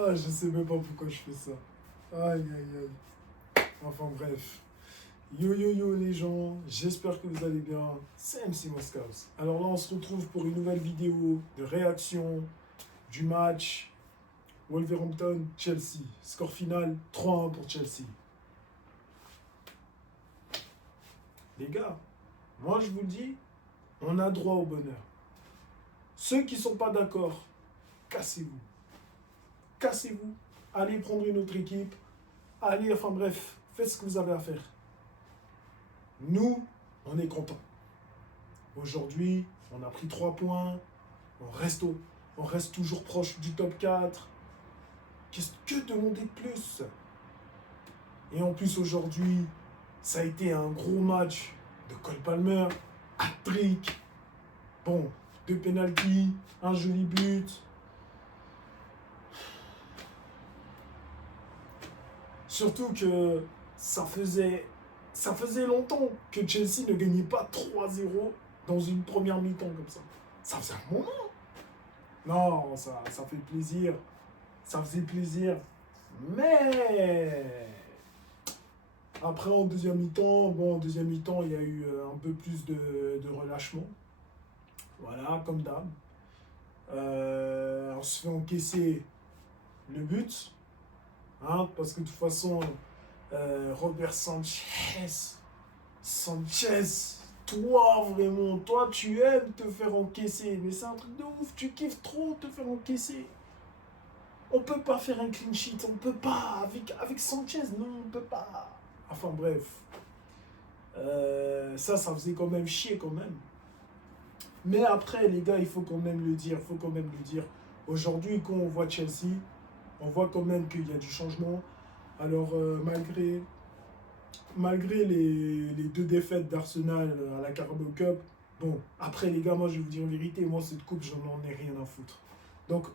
Ah, je sais même pas pourquoi je fais ça. Aïe, aïe, aïe. Enfin bref. Yo yo yo les gens, j'espère que vous allez bien. C'est MC Moscows. Alors là, on se retrouve pour une nouvelle vidéo de réaction du match Wolverhampton-Chelsea. Score final 3-1 pour Chelsea. Les gars, moi je vous le dis, on a droit au bonheur. Ceux qui ne sont pas d'accord, cassez-vous. Cassez-vous. Allez prendre une autre équipe. Allez, enfin bref, faites ce que vous avez à faire. Nous, on est contents. Aujourd'hui, on a pris 3 points. On reste toujours proche du top 4. Qu'est-ce que demander de plus? Et en plus, aujourd'hui, ça a été un gros match de Cole Palmer. Hat-trick. Bon, 2 pénaltys, un joli but. Surtout que ça faisait longtemps que Chelsea ne gagnait pas 3-0 dans une première mi-temps comme ça. Ça faisait un moment. Non, ça fait plaisir. Ça faisait plaisir. Mais après, en deuxième mi-temps, il y a eu un peu plus de relâchement. Voilà, comme d'hab. On se fait encaisser le but. Hein, parce que de toute façon, Robert Sanchez, toi vraiment, toi tu aimes te faire encaisser, mais c'est un truc de ouf, tu kiffes trop te faire encaisser. On peut pas faire un clean sheet, on peut pas, avec Sanchez, non, on peut pas. Enfin bref, ça faisait quand même chier quand même. Mais après les gars, il faut quand même le dire, Aujourd'hui, quand on voit Chelsea, on voit quand même qu'il y a du changement. Alors, malgré les 2 défaites d'Arsenal à la Carabao Cup, bon, après les gars, moi je vais vous dire une vérité, moi cette coupe, j'en ai rien à foutre. Donc,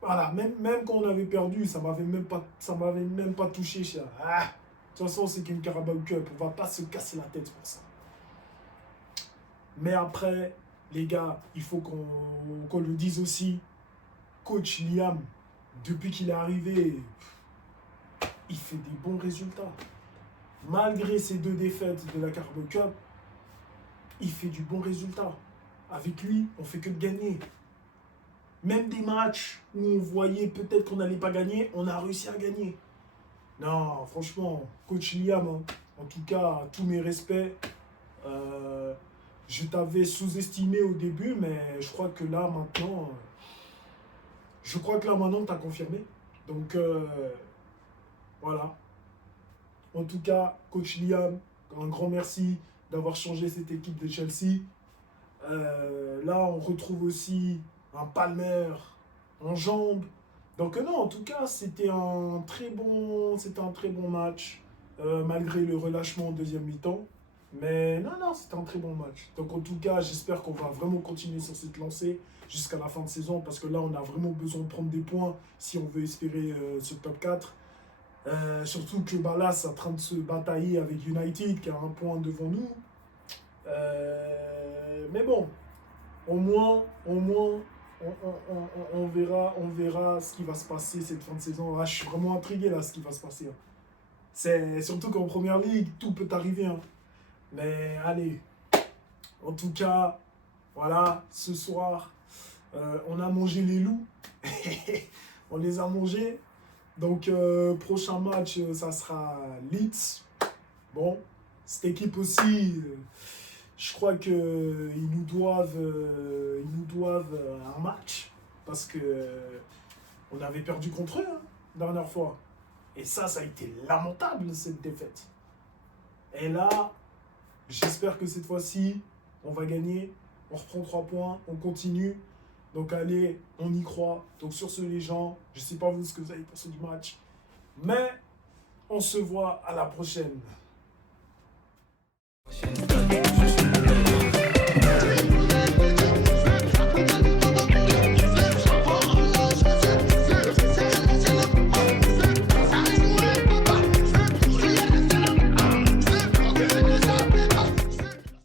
voilà, même quand on avait perdu, ça m'avait même pas touché. De toute façon, c'est qu'une Carabao Cup, on va pas se casser la tête pour ça. Mais après, les gars, il faut qu'on le dise aussi, coach Liam, depuis qu'il est arrivé, il fait des bons résultats. Malgré ces 2 défaites de la Carabao Cup, il fait du bon résultat. Avec lui, on fait que de gagner. Même des matchs où on voyait peut-être qu'on n'allait pas gagner, on a réussi à gagner. Non, franchement, coach Liam, hein, en tout cas, tous mes respects. Je t'avais sous-estimé au début, mais je crois que là, maintenant, tu as confirmé. Donc, voilà. En tout cas, coach Liam, un grand merci d'avoir changé cette équipe de Chelsea. Là, on retrouve aussi un Palmer en jambes. Donc non, en tout cas, c'était un très bon match, malgré le relâchement en deuxième mi-temps. Mais non, c'était un très bon match. Donc en tout cas, j'espère qu'on va vraiment continuer sur cette lancée jusqu'à la fin de saison, parce que là, on a vraiment besoin de prendre des points si on veut espérer ce top 4. Surtout que là, c'est en train de se batailler avec United qui a un point devant nous. Mais bon, au moins on verra ce qui va se passer cette fin de saison. Je suis vraiment intrigué là, ce qui va se passer. C'est surtout qu'en première ligue, tout peut arriver. Mais allez, en tout cas, voilà, ce soir, on a mangé les loups. On les a mangés. Donc, prochain match, ça sera Leeds. Bon, cette équipe aussi, je crois qu'ils nous doivent un match. Parce que on avait perdu contre eux, la dernière fois. Et ça a été lamentable, cette défaite. Et là, j'espère que cette fois-ci, on va gagner. On reprend 3 points, on continue. Donc allez, on y croit. Donc sur ce les gens, je ne sais pas vous ce que vous avez pensé du match. Mais on se voit à la prochaine.